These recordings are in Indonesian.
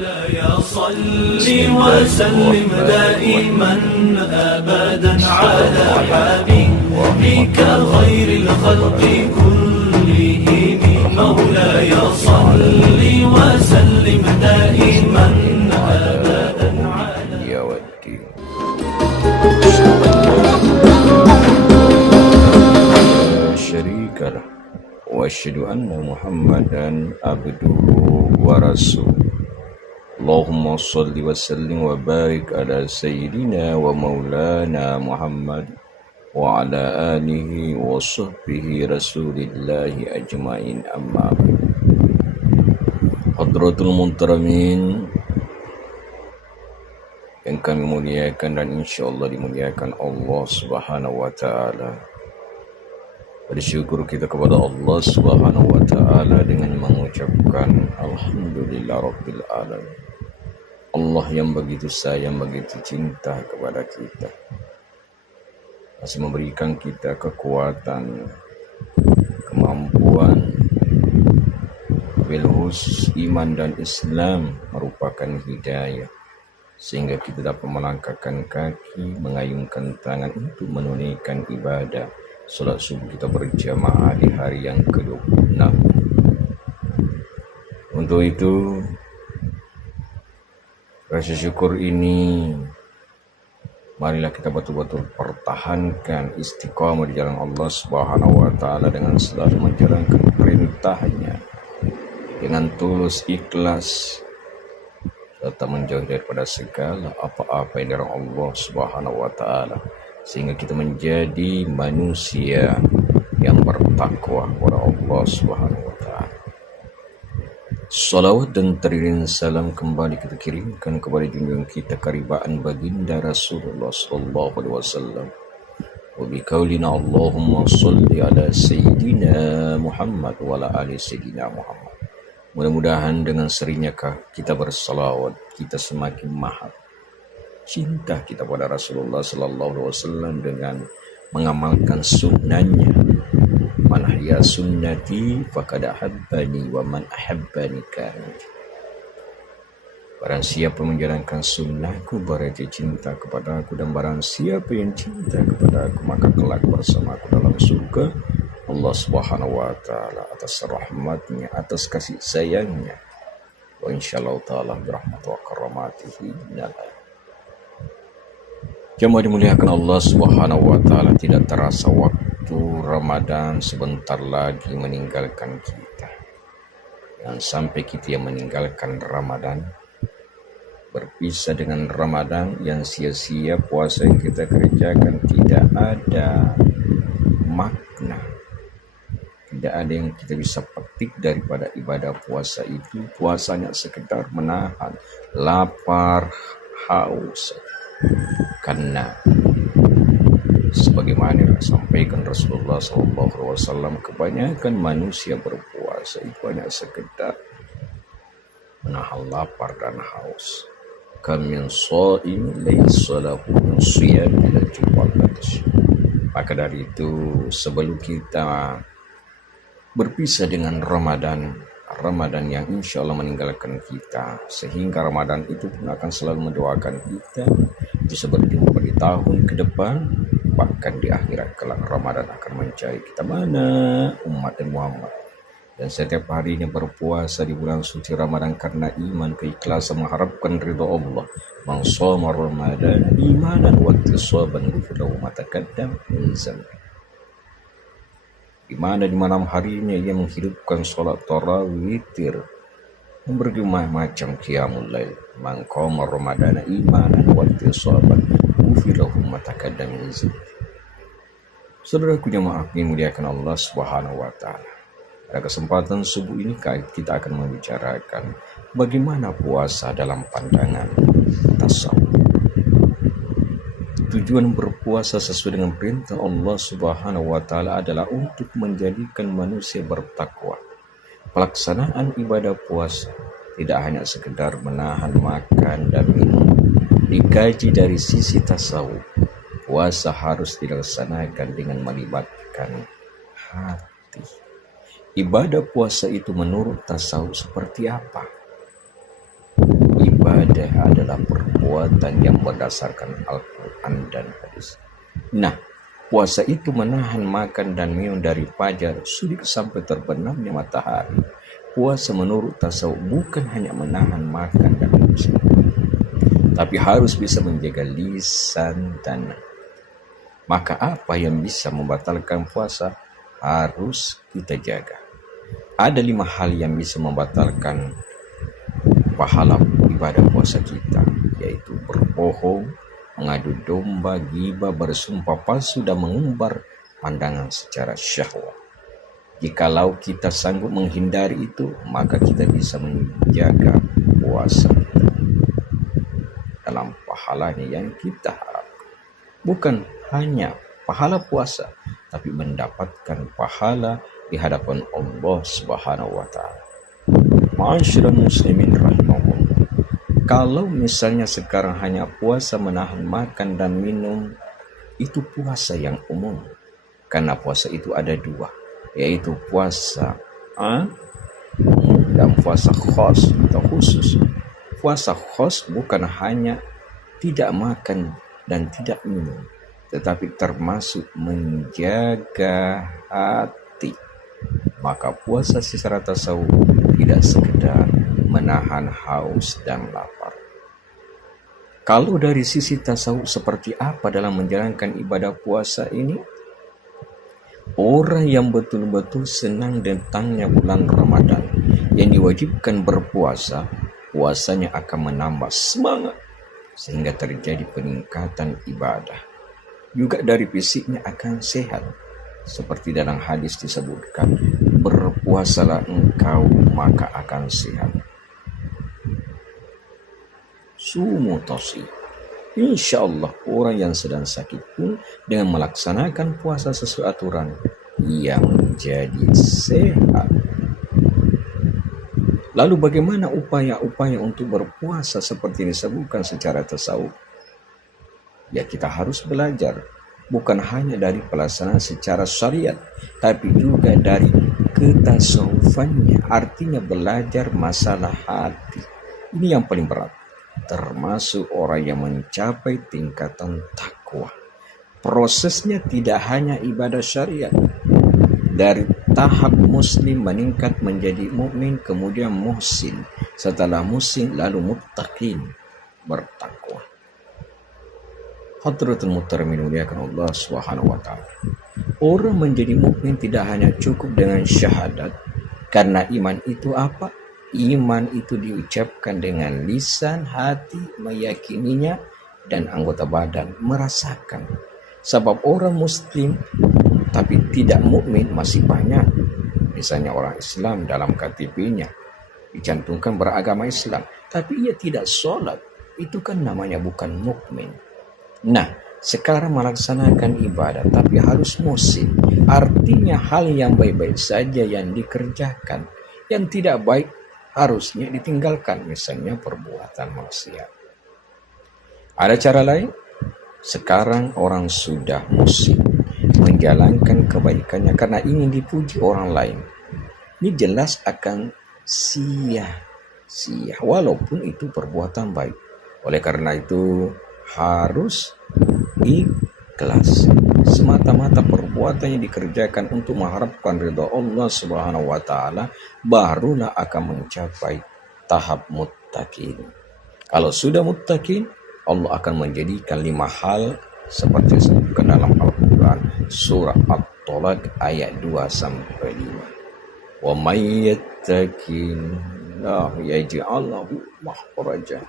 مولاي صل وسلم دائما أبدا على حبيبك خير الخلق كلهم مولاي صل وسلم دائما أبدا على يا ودي لا شريك له وأشهد أن محمدا عبده ورسوله اللهم صل وسلم وبارك على سيدنا ومولانا محمد وعلى آله وصحبه رسول الله أجمعين أما بعد. Hadratul Muntaramin yang kami muliakan dan insyaallah dimuliakan Allah Subhanahu wa taala. Bersyukur kita kepada Allah Subhanahu wa taala dengan mengucapkan alhamdulillah rabbil alamin. Allah yang begitu sayang, begitu cinta kepada kita, masih memberikan kita kekuatan, kemampuan, bilhus iman dan Islam merupakan hidayah, sehingga kita dapat melangkahkan kaki, mengayunkan tangan untuk menunaikan ibadah salat subuh kita berjamaah di hari yang ke-26. Untuk itu, rasa syukur ini marilah kita betul-betul pertahankan istiqamah di jalan Allah Subhanahu wa taala dengan selalu menjalankan perintahnya dengan tulus ikhlas serta menjauh daripada segala apa-apa yang dari Allah Subhanahu wa taala, sehingga kita menjadi manusia yang bertakwa kepada Allah Subhanahu wa taala. Salawat dan teriring salam kembali kita kirimkan kepada junjungan kita karibaan baginda Rasulullah sallallahu alaihi wasallam. Wa biqaulina Allahumma shalli ala sayyidina Muhammad wa ala ali sayyidina Muhammad. Mudah-mudahan dengan seringnya kita bersalawat, kita semakin mahal cinta kita pada Rasulullah sallallahu alaihi wasallam dengan mengamalkan sunnahnya. Man ahya sunnati faqad ahabbani wa man ahabbani kana. Barang siapa menjalankan sunnahku berarti cinta kepada aku, dan barang siapa yang cinta kepada aku maka kelak bersama aku dalam surga Allah Subhanahu wa taala atas rahmatnya, atas kasih sayangnya. Wa insyaallah taala birahmatihi wa karamatihi minal. Jemaah dimuliakan Allah Subhanahu wa taala, tidak terasa waktu Ramadan sebentar lagi meninggalkan kita. Dan sampai kita yang meninggalkan Ramadan, berpisah dengan Ramadan, yang sia-sia puasa yang kita kerjakan tidak ada makna. Tidak ada yang kita bisa petik daripada ibadah puasa itu. Puasanya sekedar menahan lapar, haus. Karena sebagaimana disampaikan Rasulullah SAW, kebanyakan manusia berpuasa itu hanya sekedar menahan lapar dan haus. Kam min sha'im laysa lahu min shiyam illa al-ju'a'. Maka dari itu, sebelum kita berpisah dengan Ramadan yang insya Allah meninggalkan kita, sehingga Ramadan itu pun akan selalu mendoakan kita bisa berjumpa di tahun ke depan, bahkan di akhirat kelak Ramadan akan mencari kita, mana umat dan Muhammad. Dan setiap harinya berpuasa di bulan suci Ramadan karena iman, keikhlasan, mengharapkan ridha Allah. Man shoma Ramadan imanan wa ihtisaban ghufira lahu ma taqaddama min dhanbi. Di mana di malam harinya ia menghidupkan sholat tarawih, witir, berbagai-macam qiyamul lail. Man qama ramadana imanan wa ihtisaban ghufira lahu ma taqaddama min dhanbi. Saudaraku jemaah dimuliakan Allah Subhanahu wa taala. Pada kesempatan subuh ini kita akan membicarakan bagaimana puasa dalam pandangan tasawuf. Tujuan berpuasa sesuai dengan perintah Allah Subhanahu wa taala adalah untuk menjadikan manusia bertakwa. Pelaksanaan ibadah puasa tidak hanya sekedar menahan makan dan minum. Dikaji dari sisi tasawuf, puasa harus dilaksanakan dengan melibatkan hati. Ibadah puasa itu menurut tasawuf seperti apa? ibadah adalah perbuatan yang berdasarkan Al-Quran dan hadis. Nah, puasa itu menahan makan dan minum dari fajar subuh sampai terbenamnya matahari. Puasa menurut tasawuf bukan hanya menahan makan dan minum, tapi harus bisa menjaga lisan dan. Maka apa yang bisa membatalkan puasa harus kita jaga. Ada 5 hal yang bisa membatalkan pahala ibadah puasa kita, yaitu berbohong, mengadu domba, ghibah, bersumpah palsu, dan mengumbar pandangan secara syahwat. Jikalau kita sanggup menghindari itu, maka kita bisa menjaga puasa kita dalam pahalanya yang kita harapkan. Bukan hanya pahala puasa, tapi mendapatkan pahala di hadapan Allah Subhanahu wa Ta'ala. Ma'asyiral muslimin rahimahullah. Kalau misalnya sekarang hanya puasa menahan makan dan minum, itu puasa yang umum. Karena puasa itu ada 2, yaitu puasa dan puasa khas atau khusus. Puasa khas bukan hanya tidak makan dan tidak minum, tetapi termasuk menjaga hati. Maka puasa secara tasawuf tidak sekedar menahan haus dan lapar. Kalau dari sisi tasawuf seperti apa dalam menjalankan ibadah puasa ini? Orang yang betul-betul senang datangnya bulan Ramadan yang diwajibkan berpuasa, puasanya akan menambah semangat sehingga terjadi peningkatan ibadah. Juga dari fisiknya akan sehat. Seperti dalam hadis disebutkan, berpuasalah engkau maka akan sehat. Sumu tasih. Insya Allah orang yang sedang sakit pun dengan melaksanakan puasa sesuai aturan, ia menjadi sehat. Lalu bagaimana upaya-upaya untuk berpuasa seperti disebutkan secara tasawuf? Ya, kita harus belajar bukan hanya dari pelaksanaan secara syariat, tapi juga dari ketasawufannya, artinya belajar masalah hati. Ini yang paling berat, termasuk orang yang mencapai tingkatan takwa. Prosesnya tidak hanya ibadah syariat, dari tahap muslim meningkat menjadi mukmin, kemudian muhsin, setelah muhsin lalu muttaqin, bertakwa. Hadratul muhtaramin muliakan Allah Subhanahu wa Ta'ala. Orang menjadi mukmin tidak hanya cukup dengan syahadat, karena iman itu apa? Iman itu diucapkan dengan lisan, hati meyakininya, dan anggota badan merasakan. Sebab orang muslim tapi tidak mukmin masih banyak. Misalnya orang Islam dalam KTP-nya dicantumkan beragama Islam, tapi ia tidak sholat. Itu kan namanya bukan mukmin. Nah, sekarang melaksanakan ibadah tapi harus muhsin, artinya hal yang baik-baik saja yang dikerjakan, yang tidak baik harusnya ditinggalkan, misalnya perbuatan maksiat. Ada cara lain? Sekarang orang sudah muhsin, menjalankan kebaikannya karena ingin dipuji orang lain. Ini jelas akan sia-sia walaupun itu perbuatan baik. Oleh karena itu harus ikhlas. Semata-mata perbuatan yang dikerjakan untuk mengharapkan ridha Allah Subhanahu wa Ta'ala, barulah akan mencapai tahap muttaqin. Kalau sudah muttaqin, Allah akan menjadikan 5 hal seperti disebutkan dalam Al-Quran surah At-Talaq ayat 2-5. Wa may yattaqillahu yaj'al lahu makhraja.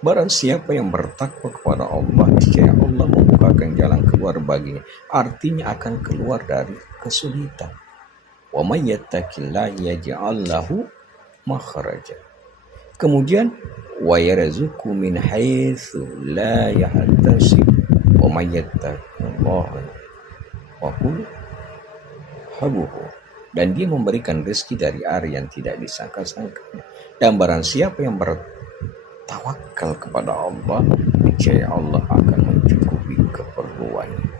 Barang siapa yang bertakwa kepada Allah, niscaya Allah membukakan jalan keluar baginya. Artinya akan keluar dari kesulitan. Wa may yattaqillaha yaj'al lahu makhraja. Kemudian wa yarzuqhu min haitsu la yahtasib. Wa may yattaqillaha wa huwa habuhu. Dan dia memberikan rezeki dari arah yang tidak disangka-sangka. Dan barang siapa yang bertawakal kepada Allah, niscaya Allah akan mencukupi keperluannya.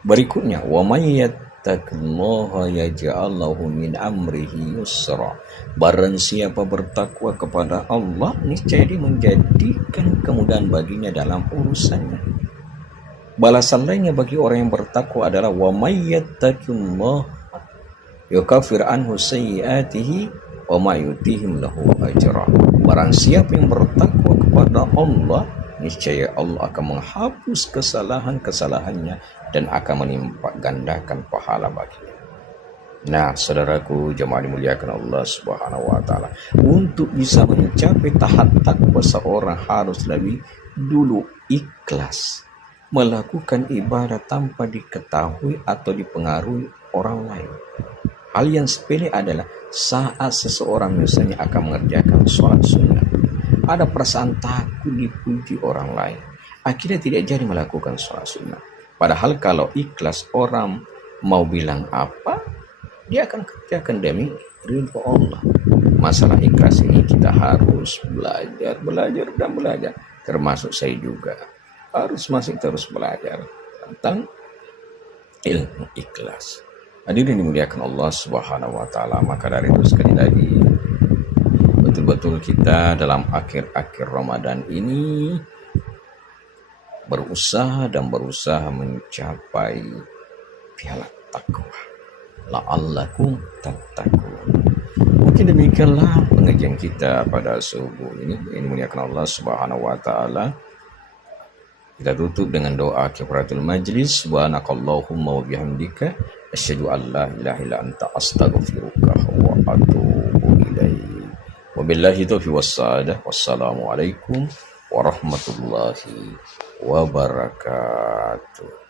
Berikutnya, wa may yattaqillaha yaj'al lahu min amrihi yusra. Barang siapa bertakwa kepada Allah, niscaya dia menjadikan kemudahan baginya dalam urusannya. Balasan lainnya bagi orang yang bertakwa adalah wa may yattaqillaha yukaffir anhu sayyi'atihi wa ma yutihim lahu ajra. Barang siapa yang bertakwa kepada Allah, niscaya Allah akan menghapus kesalahan-kesalahannya dan akan menimpa gandakan pahala baginya. Nah, saudaraku jemaah dimuliakan Allah Subhanahu wa taala, untuk bisa mencapai tahap takwa seorang harus lebih dulu ikhlas melakukan ibadah tanpa diketahui atau dipengaruhi orang lain. Hal yang sepele adalah saat seseorang misalnya akan mengerjakan sholat sunnah, ada perasaan takut dipuji orang lain, akhirnya tidak jadi melakukan sholat sunnah. Padahal kalau ikhlas, orang mau bilang apa, dia akan kerjakan demi ridho Allah. Masalah ikhlas ini kita harus belajar. Termasuk saya juga masih terus belajar tentang ilmu ikhlas. Hadirin dimuliakan Allah Subhanahu wa taala, maka dari itu sekali lagi betul-betul kita dalam akhir-akhir Ramadan ini berusaha mencapai piala takwa. La'allakum tattaqun. Mungkin demikianlah pengajian kita pada subuh ini. Ini dimuliakan Allah Subhanahu wa taala. Kita tutup dengan doa kifaratul majlis. Subhanakallahumma wa bihamdika asyhadu an la ilaha illa anta astaghfiruka wa atubu ilaik. Wabillahi taufiq wassadah. Wassalamualaikum warahmatullahi wabarakatuh.